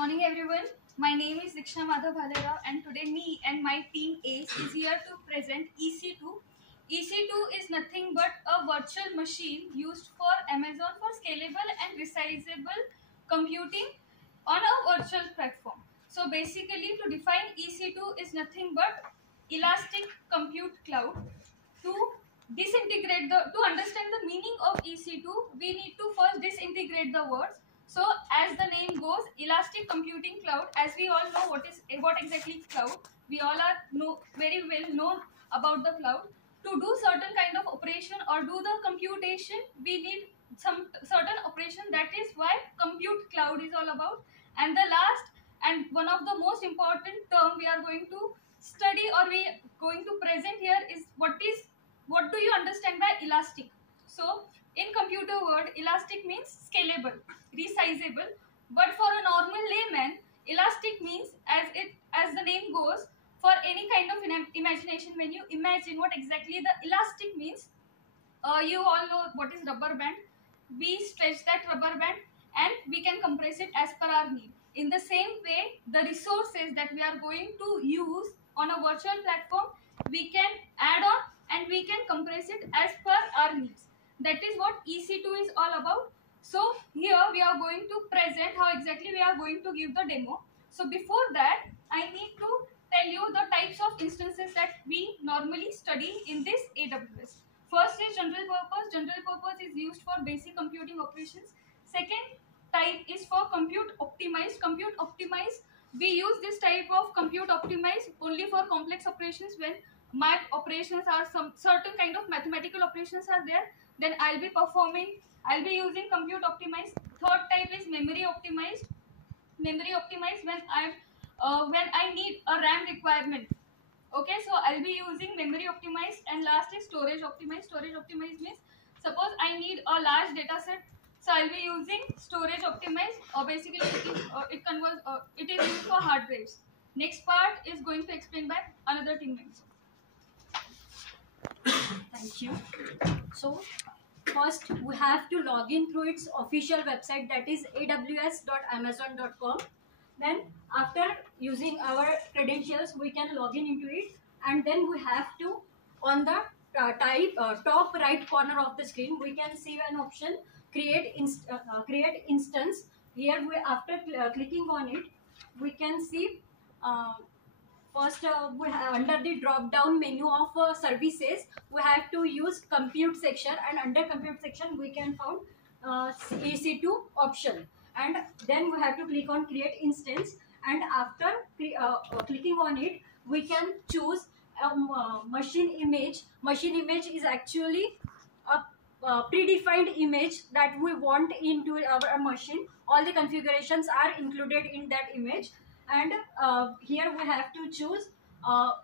morning everyone. My name is Diksha Madhav Bhalera and today me and my team ACE is here to present EC2. EC2 is nothing but a virtual machine used for Amazon for scalable and resizable computing on a virtual platform. So basically to define EC2 is nothing but Elastic Compute Cloud. To understand the meaning of EC2, we need to first disintegrate the words. So as the name goes, Elastic Computing Cloud, as we all know what exactly cloud, we all are very well known about the cloud. To do certain kind of operation or do the computation, we need some certain operation. That is why compute cloud is all about. And the last and one of the most important term we are going to study or we are going to present here is what do you understand by elastic. So in computer word, elastic means scalable, resizable, but for a normal layman, elastic means as the name goes, for any kind of imagination. When you imagine what exactly the elastic means, you all know what is rubber band. We stretch that rubber band and we can compress it as per our need. In the same way, the resources that we are going to use on a virtual platform, we can add on and we can compress it as per our needs. That is what EC2 is all about. So here we are going to present how exactly we are going to give the demo. So before that, I need to tell you the types of instances that we normally study in this AWS. First is general purpose. General purpose is used for basic computing operations. Second type is for compute optimized. Compute optimized, we use this type of compute optimized only for complex operations. When math operations are some certain kind of mathematical operations are there, then I'll be using compute optimized. Third type is memory optimized. Memory optimized when I need a RAM requirement. Okay, so I'll be using memory optimized. And last is storage optimized. Storage optimized means suppose I need a large data set, so I'll be using storage optimized, or basically it is used for hard drives. Next part is going to explain by another team member. Thank you. So first we have to log in through its official website, that is aws.amazon.com. Then after using our credentials, we can log in into it, and then we have to, on the top right corner of the screen, we can see an option create instance. Here after clicking on it, we can see first under the drop down menu of services, we have to use compute section, and under compute section we can found EC2 option, and then we have to click on create instance. And after clicking on it, we can choose machine image. Machine image is actually a predefined image that we want into our machine. All the configurations are included in that image, and here we have to choose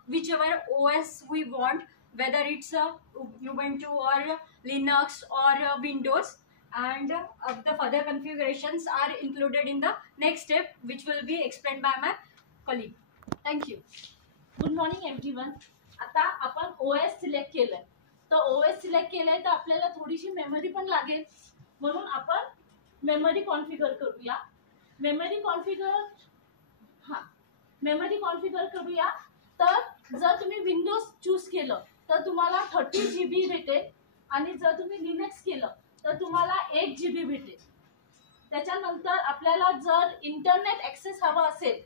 whichever OS we want, whether it's Ubuntu or Linux or Windows, and the further configurations are included in the next step, which will be explained by my colleague. Thank you. Good morning everyone. आता आपण OS select केलंय, तर OS select केलंय तर आपल्याला थोडीशी मेमरी पण लागेल, म्हणून आपण मेमरी कॉन्फिगर करूया. मेमरी कॉन्फिगर करूया. तर जर तुम्ही विंडोज चूज केलं तर तुम्हाला 30 GB भेटेल, आणि जर तुम्ही लिनक्स केलं तर तुम्हाला 1 GB भेटेल. त्याच्यानंतर आपल्याला जर इंटरनेट ऍक्सेस हवा असेल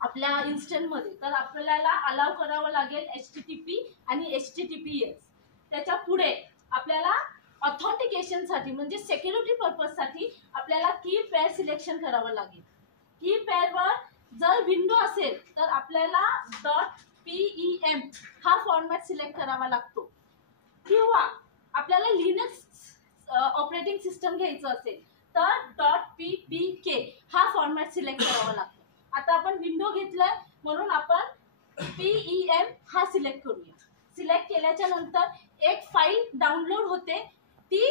आपल्या इन्स्टंट मध्ये, तर आपल्याला अलाव करावं लागेल HTTP आणि HTTPS. त्याच्या पुढे आपल्याला ऑथेंटिकेशन साठी म्हणजे सिक्युरिटी पर्पज साठी आपल्याला की पेअर सिलेक्शन करावं लागेल. की पेअर वर जर विंडो असेल तर आपल्याला .pem हा फॉर्मॅट सिलेक्ट करावा लागतो, किंवा आपल्याला लिनक्स ऑपरेटिंग सिस्टम घ्यायचं असेल तर .ppk हा फॉर्मॅट सिलेक्ट करावा लागतो. आता आपण विंडो घेतलाय म्हणून आपण PEM हा सिलेक्ट करूया. सिलेक्ट केल्याच्या नंतर एक फाईल डाउनलोड होते, ती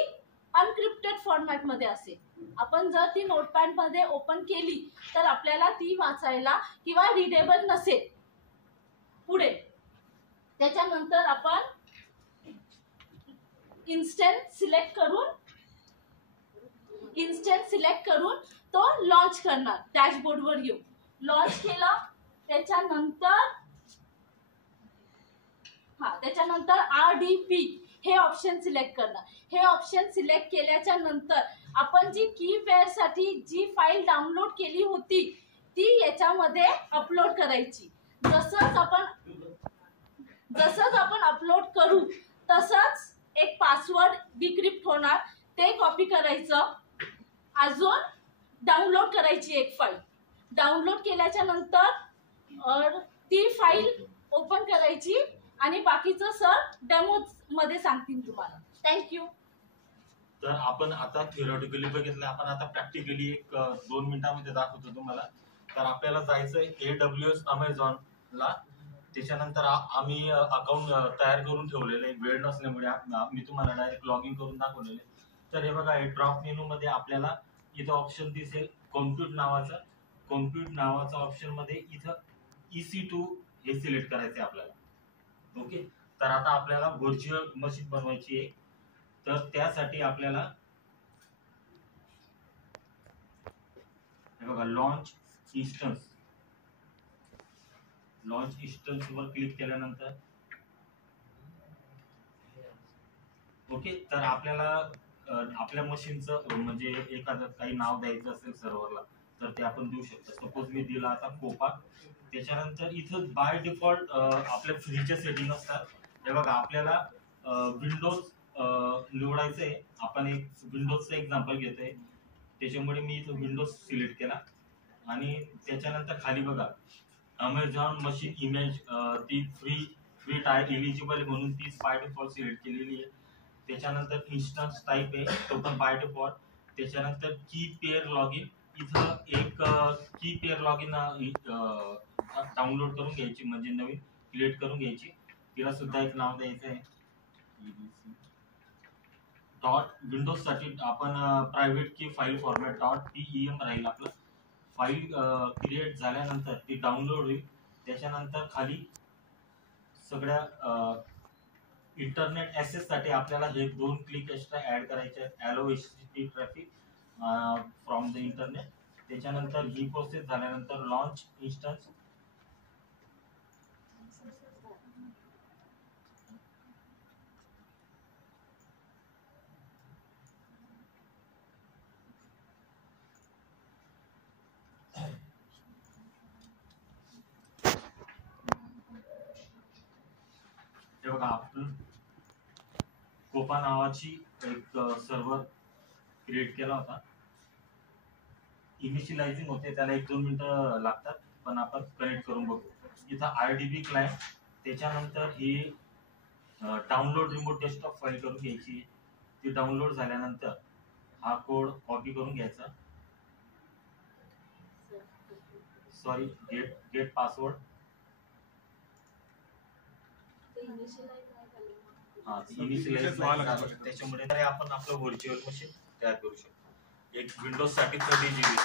अनक्रिप्टेड फॉर्मॅट मध्ये असेल. आपण जर ती नोटपॅड मध्ये ओपन केली तर आपल्याला ती वाचायला किंवा रीडेबल नसेल. पुढे त्याच्यानंतर आपण इन्स्टंट सिलेक्ट करून तो लॉन्च करणार डॅशबोर्डवर येऊन. लॉन्च केलं त्याच्यानंतर RDP हे ऑप्शन सिलेक्ट करणार. हे ऑप्शन सिलेक्ट केल्याच्या नंतर आपण जी की पेअर साठी जी फाईल डाउनलोड केली होती ती याच्यामध्ये अपलोड करायची. जसंच आपण अपलोड करू तसंच एक पासवर्ड डिक्रिप्ट होणार, ते कॉपी करायचं. अजून डाउनलोड करायची एक फाईल. डाउनलोड केल्याच्या नंतर ती फाईल ओपन करायची आणि बाकीचं सर डेमो मध्ये सांगतील तुम्हाला. थँक्यू. तर आपण आता थिओरिटिकली बघितलं, आपण आता प्रॅक्टिकली एक 2 मिनिटांमध्ये दाखवतो तुम्हाला. तर आपल्याला जायचंय AWS अमेझॉनला. त्याच्यानंतर आम्ही अकाउंट तयार करून ठेवलेलं आहे. वेळ नसल्यामुळे मी तुम्हाला डायरेक्ट लॉग इन करून दाखवलेलं आहे. तर हे बघा, ड्रॉप मेनू मध्ये आपल्याला इथं ऑप्शन दिसेल कॉम्प्युट नावाचा ऑप्शन मध्ये इथं EC2 हे सिलेक्ट करायचं आहे आपल्याला. ओके, तर आता आपल्याला व्हर्च्युअल मशीन बनवायची आहे. तर त्यासाठी आपल्याला हे बघा, लॉन्च इन्स्टन्स वर क्लिक केल्यानंतर ओके, तर आपल्याला आपल्या मशीनचं म्हणजे एखादं काही नाव द्यायचं असेल सर्व्हरला तर ते आपण देऊ शकतो. सपोज मी दिला आता कोपा. त्याच्यानंतर इथं बाय डिफॉल्ट आपल्या फ्रीचे सेटिंग असतात. हे बघा, आपल्याला विंडोज निवडायचं आहे. आपण एक विंडोजचं एक्झाम्पल घेतोय, त्याच्यामुळे मी इथं विंडोज सिलेक्ट केला. आणि त्याच्यानंतर खाली बघा, अमेझॉन मशीन इमेज ती फ्री टाईप एलिजिबल म्हणून ती बाय डिफॉल्ट सिलेक्ट केलेली आहे. त्याच्यानंतर इन्स्टन्स टाईप आहे, तो पण बाय डिफॉल्ट. त्याच्यानंतर की पेअर लॉग इन, इथं एक की पेअर लॉग इन डाउनलोड करून घ्यायची, म्हणजे नवीन क्रिएट करून घ्यायची. तिला सुद्धा एक नाव द्यायचं आहे. डॉट विंडोज साठी आपण प्रायव्हेट की फाईल फॉर्मॅट .pem राहील आपलं. फाईल क्रिएट झाल्यानंतर ती डाउनलोड होईल. त्याच्यानंतर खाली सगळ्या इंटरनेट ऍक्सेस साठी आपल्याला हे 2 क्लिक एक्स्ट्रा ऍड करायचे आहेत. अलो HTTP traffic from the internet. त्याच्यानंतर ही प्रोसेस झाल्यानंतर लॉन्च इन्स्टन्स. हे बघा, आपण कोपा नावाची एक सर्व्हर क्रिएट केला होता. इनिशियलायझिंग होते, त्याला 1-2 मिनिटं लागतात, पण आपण कनेक्ट करून बघू. इथं RDB क्लायंट. त्याच्यानंतर ही डाउनलोड रिमोट डेस्कटॉप फाईल करून घ्यायची. ती डाउनलोड झाल्यानंतर हा कोड कॉपी करून घ्यायचा. Sorry, gate password. इनिशियलाइज झालं, त्याच्यामुळे आपण आपलं व्हर्च्युअल मशीन तयार करू शकतो. एक विंडोज साठी 30 GB.